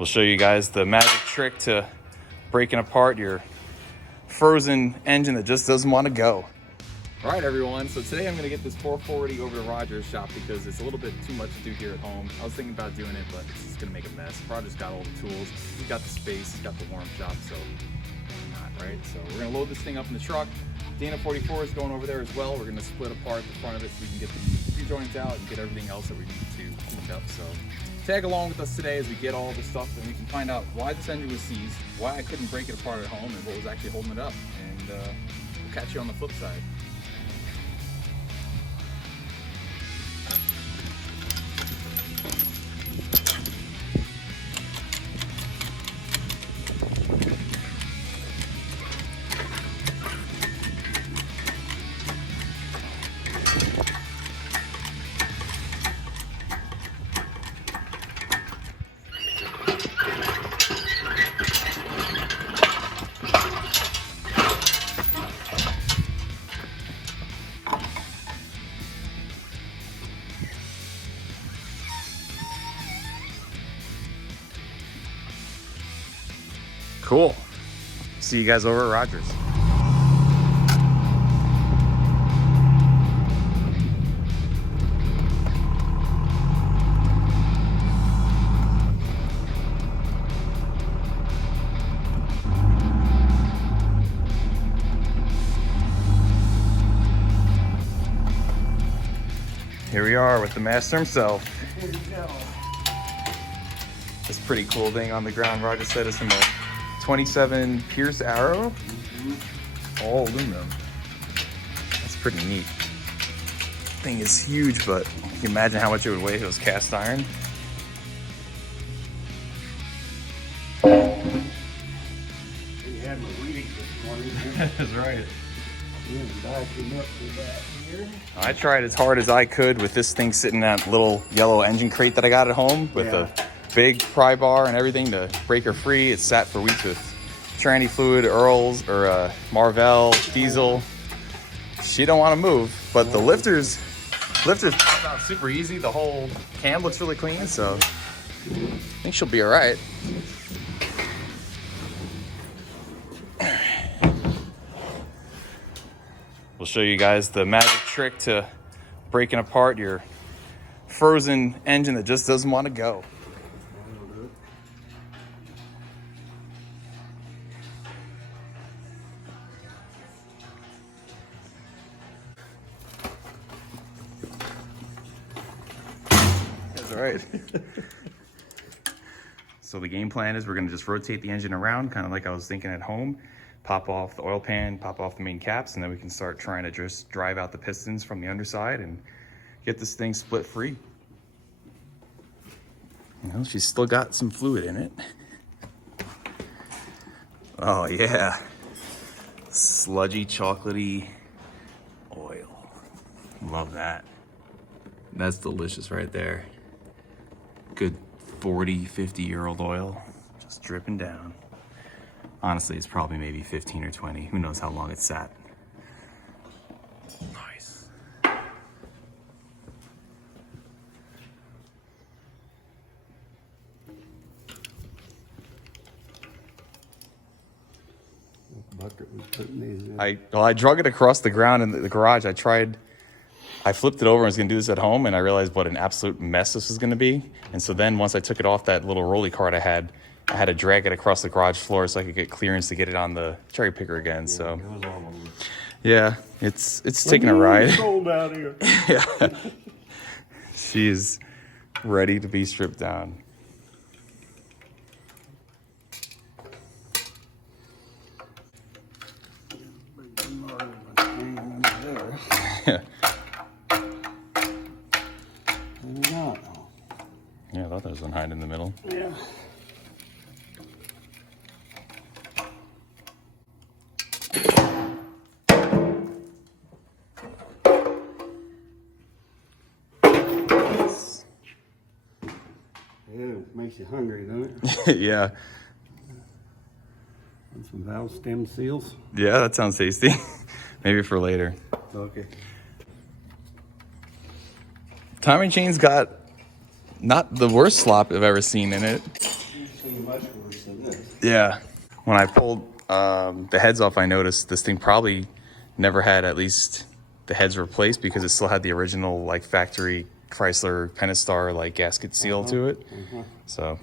We'll show you guys the magic trick to breaking apart your frozen engine that just doesn't want to go. All right, everyone. So today I'm going to get this 440 over to Roger's shop because it's a little bit too much to do here at home. I was thinking about doing it, but it's just going to make a mess. Roger's got all the tools. He's got the space. He's got the warm shop, so why not, right? So we're going to load this thing up in the truck. Dana 44 is going over there as well. We're going to split apart the front of it so we can get the few joints out and get everything else that we need to clean up. So tag along with us today as we get all the stuff and we can find out why this engine was seized, why I couldn't break it apart at home, and what was actually holding it up. And we'll catch you on the flip side. Cool. See you guys over at Rogers. Here we are with the master himself. Here you go. This pretty cool thing on the ground. Roger said it's from a 27 Pierce Arrow, all aluminum. That's pretty neat. Thing is huge, but you can imagine how much it would weigh if it was cast iron. You had my reading this morning. That's right. Backing up to that here. I tried as hard as I could with this thing sitting in that little yellow engine crate that I got at home with a big pry bar and everything to break her free. It's sat for weeks with tranny fluid, Earls, or Marvell, diesel. She don't want to move, but the lifters pop out super easy. The whole cam looks really clean, so I think she'll be all right. We'll show you guys the magic trick to breaking apart your frozen engine that just doesn't want to go. That's all right. So the game plan is we're going to just rotate the engine around, kind of like I was thinking at home. Pop off the oil pan, pop off the main caps, and then we can start trying to just drive out the pistons from the underside and get this thing split free. You know, she's still got some fluid in it. Oh yeah. Sludgy, chocolatey oil. Love that. That's delicious right there. Good 40, 50-year-old oil just dripping down. Honestly, it's probably maybe 15 or 20. Who knows how long it's sat. Nice. What bucket we putting these in? I drug it across the ground in the garage. I flipped it over and was gonna do this at home, and I realized what an absolute mess this was gonna be. And so then once I took it off that little rolly cart I had to drag it across the garage floor so I could get clearance to get it on the cherry picker again. So yeah, it's taking a ride. Cold out here. Yeah. She's ready to be stripped down. Yeah, I thought there was one hiding in the middle. Yeah. Makes you hungry, doesn't it? Yeah. And some valve stem seals. Yeah, that sounds tasty. Maybe for later. Okay. Timing chain's got not the worst slop I've ever seen in it. seen much worse than this. Yeah. When I pulled the heads off, I noticed this thing probably never had at least the heads replaced because it still had the original like factory Chrysler Pentastar like gasket seal to it. So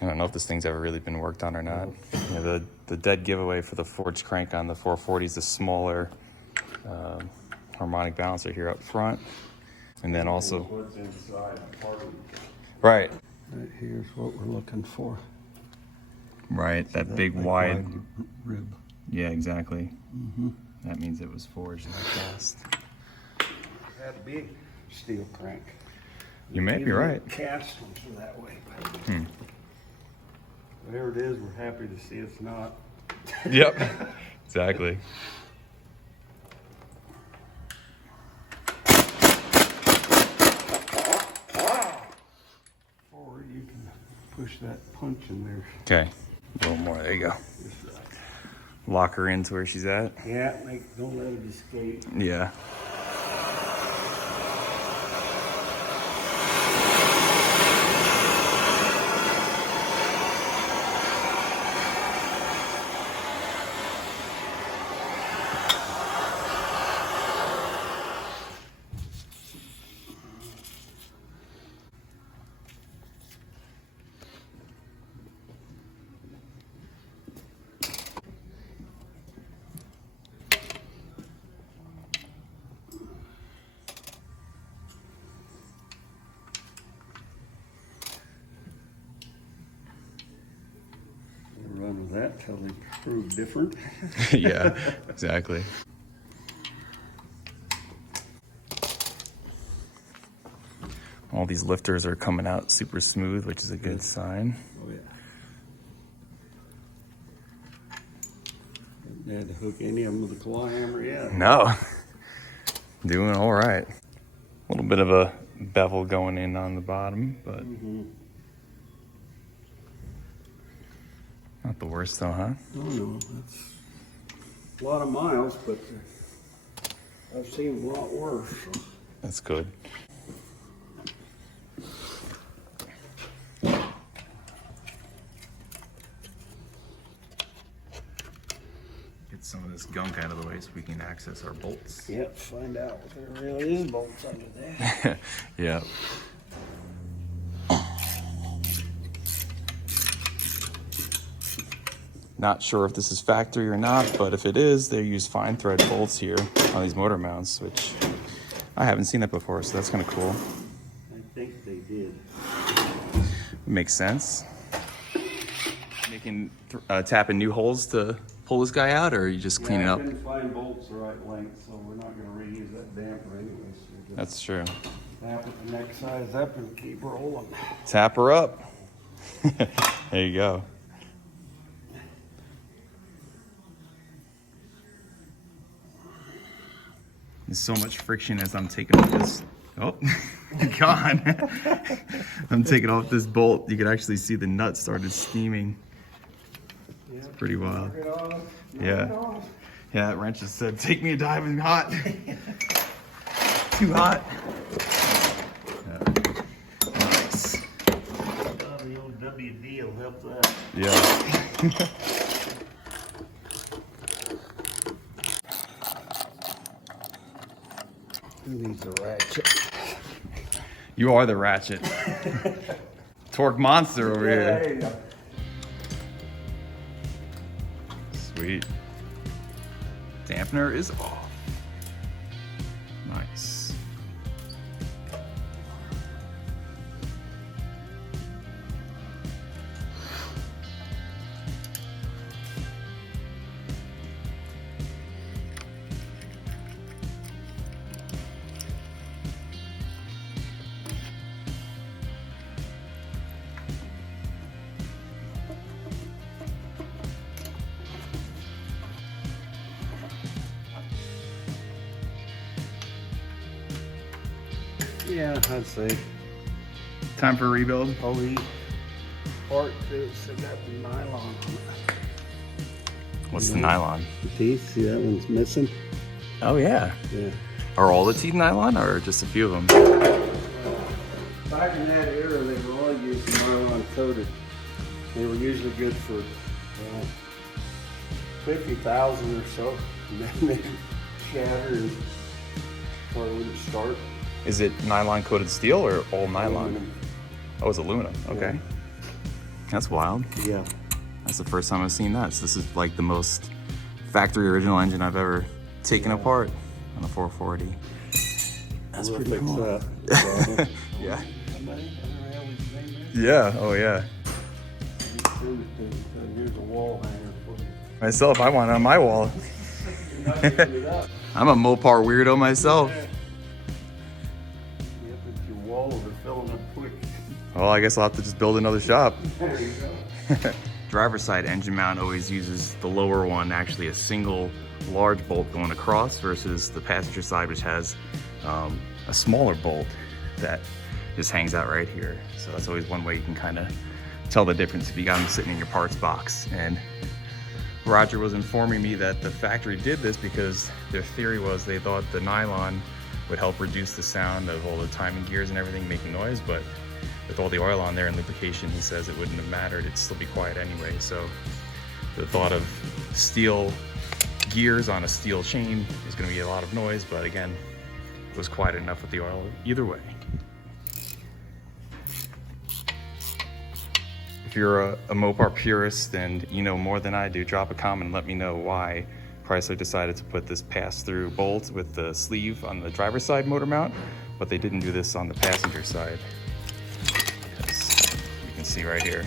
I don't know if this thing's ever really been worked on or not. Yeah, the dead giveaway for the forged crank on the 440 is the smaller harmonic balancer here up front. And then also... What's inside the part of it. Right. Right here's what we're looking for. Right, that big wide rib. Yeah, exactly. That means it was forged that fast. That big steel crank. You may be Even right. the cast ones are that way. But whatever it is, we're happy to see it's not. Yep, exactly. Forward, you can push that punch in there. Okay, a little more. There you go. Lock her into where she's at. Yeah, don't let it escape. Yeah. Run with that till they prove different. Yeah, exactly. All these lifters are coming out super smooth, which is a good sign. Oh yeah. Haven't had to hook any of them with a claw hammer yet. No, doing all right. A little bit of a bevel going in on the bottom, but not the worst though, huh? Oh no, that's a lot of miles, but I've seen a lot worse. So. That's good. Get some of this gunk out of the way so we can access our bolts. Yep, find out if there really is bolts under there. Yeah. Not sure if this is factory or not, but if it is, they use fine thread bolts here on these motor mounts, which I haven't seen that before, so that's kind of cool. I think they did. Makes sense. Making tapping new holes to pull this guy out, or are you just cleaning I up? couldn't find bolts the right length, so we're not going to reuse that damper anyway. So That's true. tap it the next size up and keep rolling. Tap her up. There you go. There's so much friction as I'm taking off this. Oh, God. I'm taking off this bolt. You can actually see the nut started steaming. It's pretty wild. Yeah. Yeah, that wrench just said, take me a diving hot. Too hot. Yeah. Nice. The old WD will help that. Yeah. Who needs a ratchet? You are the ratchet. Torque monster over here. There you go. Sweet. Dampener is off. Nice. Yeah, I'd say. Time for a rebuild. Probably part two, so got the nylon on it. What's the nylon? The teeth, see that one's missing? Oh yeah. Yeah. Are all the teeth nylon or just a few of them? Back in that era, they were all using nylon coated. They were usually good for 50,000 or so, and then they shatter and car wouldn't start. Is it nylon coated steel or all nylon? Aluminum. Oh, it's aluminum. Okay. Yeah. That's wild. Yeah. That's the first time I've seen that. So this is like the most factory original engine I've ever taken apart on a 440. That's We'll pretty fix cool. that. Yeah. Yeah. Oh yeah. Here's a wall hanger for you. Myself, I want it on my wall. I'm a Mopar weirdo myself. Yep, it's your walls are filling up quick. Well, I guess I'll have to just build another shop. There you go. Driver's side engine mount always uses the lower one, actually a single large bolt going across, versus the passenger side, which has a smaller bolt that just hangs out right here. So that's always one way you can kind of tell the difference if you got them sitting in your parts box. And Roger was informing me that the factory did this because their theory was they thought the nylon would help reduce the sound of all the timing gears and everything making noise, but with all the oil on there and lubrication, he says it wouldn't have mattered. It'd still be quiet anyway. So the thought of steel gears on a steel chain is going to be a lot of noise, but again, it was quiet enough with the oil either way. If you're a Mopar purist and you know more than I do, drop a comment and let me know why Chrysler decided to put this pass-through bolt with the sleeve on the driver's side motor mount, but they didn't do this on the passenger side. As you can see right here,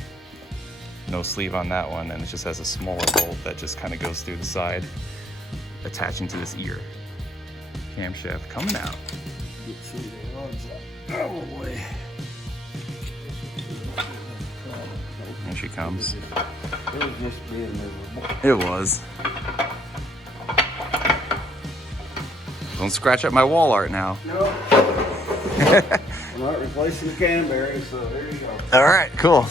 no sleeve on that one, and it just has a smaller bolt that just kind of goes through the side, attaching to this ear. Camshaft coming out. Get some of the rods out. Oh boy. Here she comes. It was just being miserable. It was. Don't scratch up my wall art now. No. I'm not replacing the cam bearings, so there you go. All right, cool.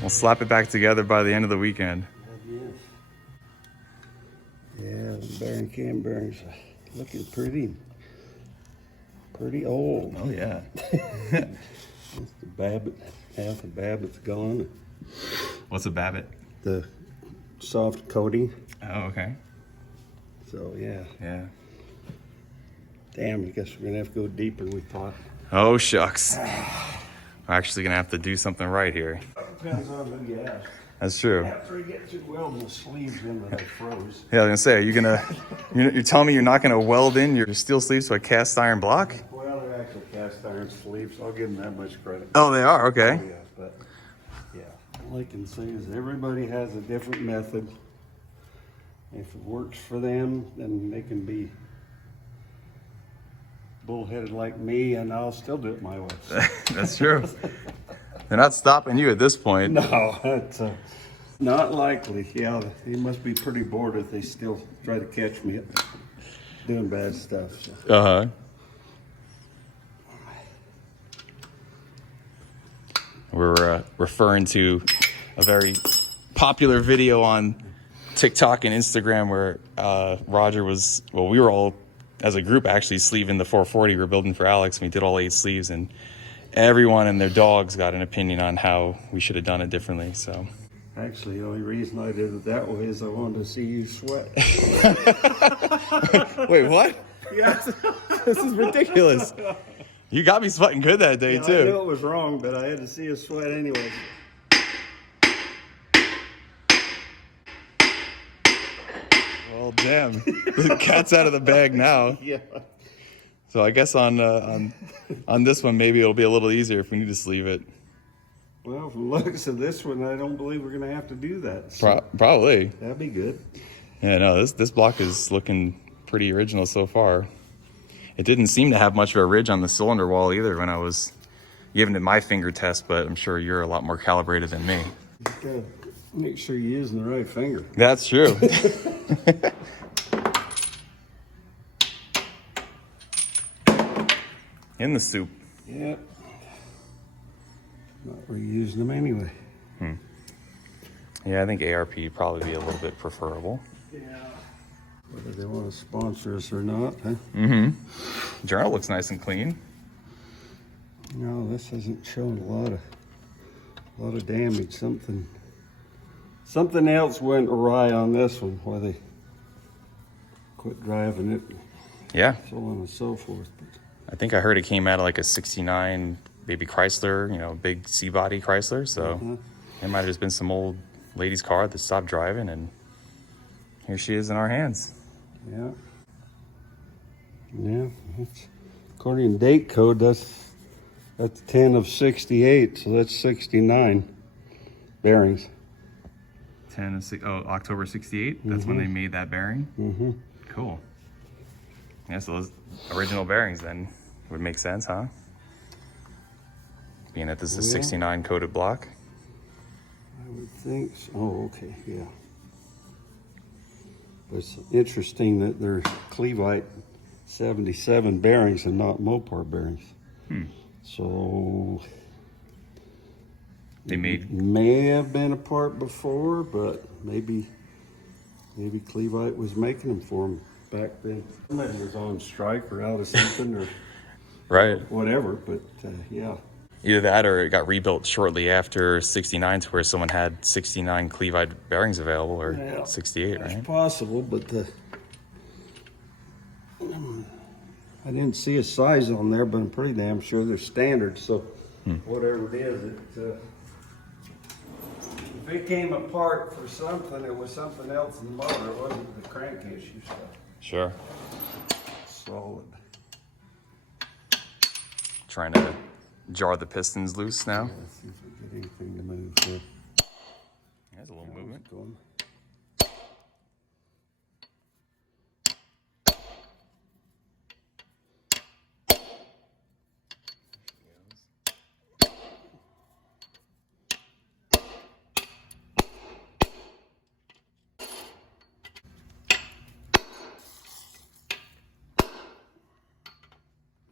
We'll slap it back together by the end of the weekend. Yes. Yeah, the bearing cam bearings are looking pretty old. Oh yeah. It's the Babbitt, half the Babbitt's gone. What's a Babbitt? The soft coating. Oh, okay. So yeah. Yeah. Damn, I guess we're gonna have to go deeper than we thought. Oh shucks. We're actually gonna have to do something right here. Depends on who you ask. That's true. After we get through welding the sleeves in that I froze. Yeah, I was gonna say, are you gonna? You're telling me you're not gonna weld in your steel sleeves to a cast iron block? Well, they're actually cast iron sleeves. I'll give them that much credit. Oh, they are. Okay. Yeah, but yeah, all I can say is everybody has a different method. If it works for them, then they can be bullheaded like me, and I'll still do it my way. That's true. They're not stopping you at this point. No, that's not likely. Yeah, they must be pretty bored if they still try to catch me doing bad stuff. So. Uh-huh. We're referring to a very popular video on TikTok and Instagram where Roger was, well, we were all, as a group, actually sleeving the 440 we were building for Alex, and we did all 8 sleeves, and everyone and their dogs got an opinion on how we should have done it differently. So Actually, the only reason I did it that way is I wanted to see you sweat. wait, what? Yes. This is ridiculous. You got me sweating good that day, Yeah, I too. knew it was wrong, but I had to see you sweat anyway. Well, damn. The cat's out of the bag now. Yeah. So I guess on this one, maybe it'll be a little easier if we need to sleeve it. Well, from the looks of this one, I don't believe we're going to have to do that. So Probably. that'd be good. Yeah, no, this block is looking pretty original so far. It didn't seem to have much of a ridge on the cylinder wall either when I was giving it my finger test, but I'm sure you're a lot more calibrated than me. Gotta make sure you're using the right finger. That's true. In the soup. Yep. Not reusing them anyway. Yeah, I think ARP would probably be a little bit preferable. Yeah. Whether they want to sponsor us or not, huh? Mm-hmm. Journal looks nice and clean. No, this hasn't shown a A lot of damage. Something else went awry on this one, why they quit driving it. Yeah. So on and so forth. But I think I heard it came out of like a 69 baby Chrysler, you know, big C-body Chrysler. So it might have just been some old lady's car that stopped driving, and here she is in our hands. Yeah. Yeah. According to date code, that's 10 of 68, so that's 69 bearings. 10 of October 68. That's when they made that bearing. Mm-hmm. Cool. Yeah, so those original bearings then would make sense, huh? Being that this is a 69 coated block. I would think so. Oh, okay, yeah. But it's interesting that they're Clevite 77 bearings and not Mopar bearings. So they may have been apart before, but maybe Clevite was making them for them back then. Somebody was on strike or out of something or right, whatever. But yeah, either that or it got rebuilt shortly after 69 to where someone had 69 Clevite bearings available, or 68, right? It's possible, but I didn't see a size on there, but I'm pretty damn sure they're standard. So whatever it is, if it came apart for something, it was something else in the motor. It wasn't the crank issue stuff. Sure. Solid. Trying to jar the pistons loose now. Let's see if we get anything to move here. There's a little movement. Going.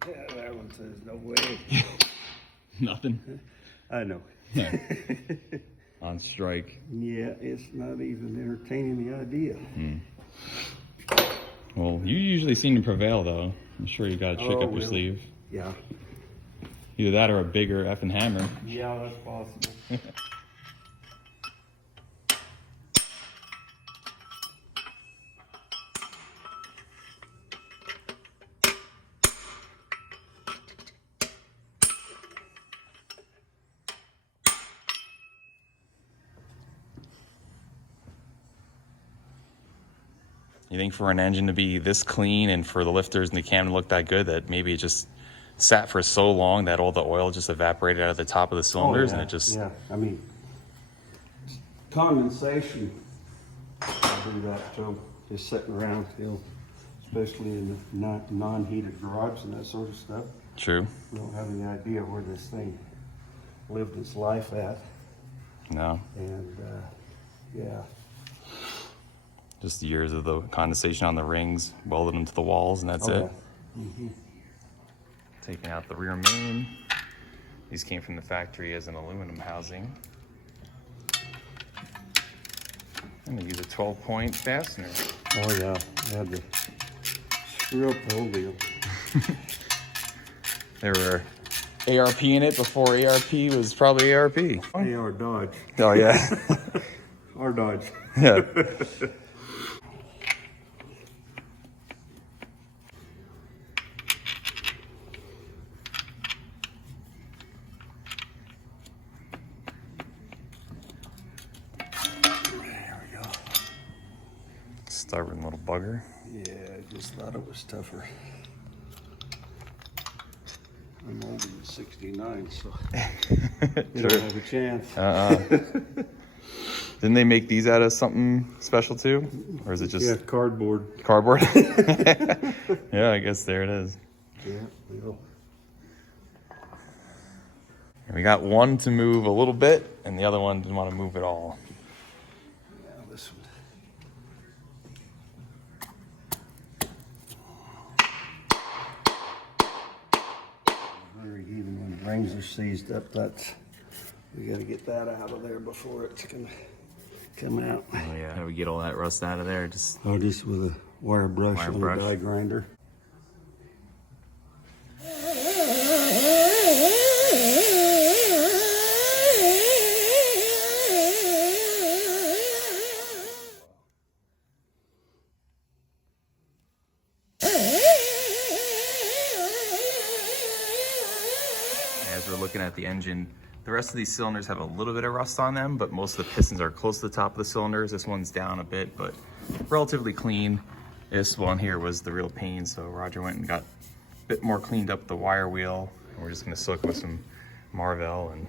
Yeah, that one says no way. Nothing. I know. Yeah. On strike. Yeah, it's not even entertaining the idea. Well, you usually seem to prevail, though. I'm sure you got a trick up your sleeve. Yeah. Either that or a bigger effing hammer. Yeah, that's possible. You think for an engine to be this clean and for the lifters and the cam to look that good, that maybe it just sat for so long that all the oil just evaporated out of the top of the cylinders and it just... Yeah, I mean, condensation will do that too. Just sitting around, you know, especially in the non-heated garage and that sort of stuff. True. We don't have any idea where this thing lived its life at. No. And yeah. Just years of the condensation on the rings, welded them to the walls, and that's it. Yeah. Taking out the rear main. These came from the factory as an aluminum housing. I'm gonna use a 12-point fastener. Oh yeah, I had to screw up the whole deal. There were ARP in it before ARP was probably ARP. AR Dodge. Oh yeah. Our Dodge. Yeah. Stubborn little bugger. Yeah, I just thought it was tougher. I'm older than 69, so you don't have a chance. Didn't they make these out of something special too? Or is it just cardboard? Cardboard? Yeah, I guess there it is. Yeah, we go. And we got one to move a little bit, and the other one didn't want to move at all. Yeah, this one. Even when the rings are seized up, we got to get that out of there before it's gonna come out. Oh yeah. How do we get all that rust out of there? Just with a wire brush on a die grinder. looking at the engine, the rest of these cylinders have a little bit of rust on them, but most of the pistons are close to the top of the cylinders. This one's down a bit, but relatively clean. This one here was the real pain, so Roger went and got a bit more cleaned up the wire wheel. And we're just gonna soak with some Marvel and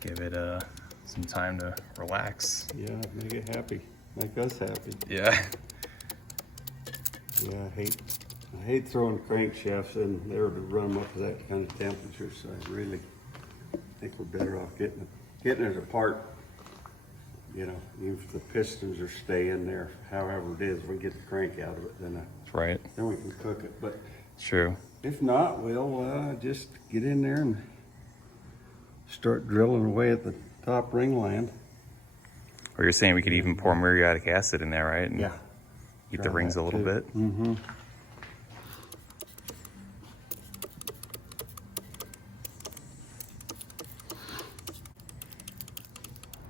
give it some time to relax. Yeah, make it happy. Make us happy. Yeah. Yeah, I hate throwing crankshafts in there to run them up to that kind of temperature, so I really think we're better off getting it apart. You know, even if the pistons are staying there, however it is, we get the crank out of it, then we can cook it. But True. if not, we'll just get in there and start drilling away at the top ring land. Or you're saying we could even pour muriatic acid in there, right? And Yeah. heat the rings a little bit. Mm-hmm.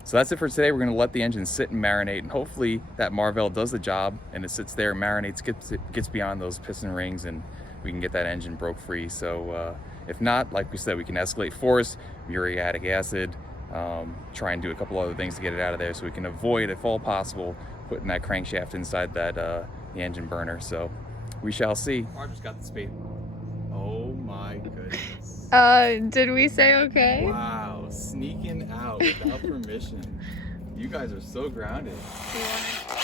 So that's it for today. We're gonna let the engine sit and marinate, and hopefully that Marvell does the job and it sits there, marinates, gets beyond those piston rings, and we can get that engine broke free. So if not, like we said, we can escalate force, muriatic acid, try and do a couple other things to get it out of there so we can avoid, if all possible, putting that crankshaft inside that the engine burner. So we shall see. Roger's got the spade. Oh my goodness. Did we say okay? Wow, sneaking out without permission. You guys are so grounded. You wanna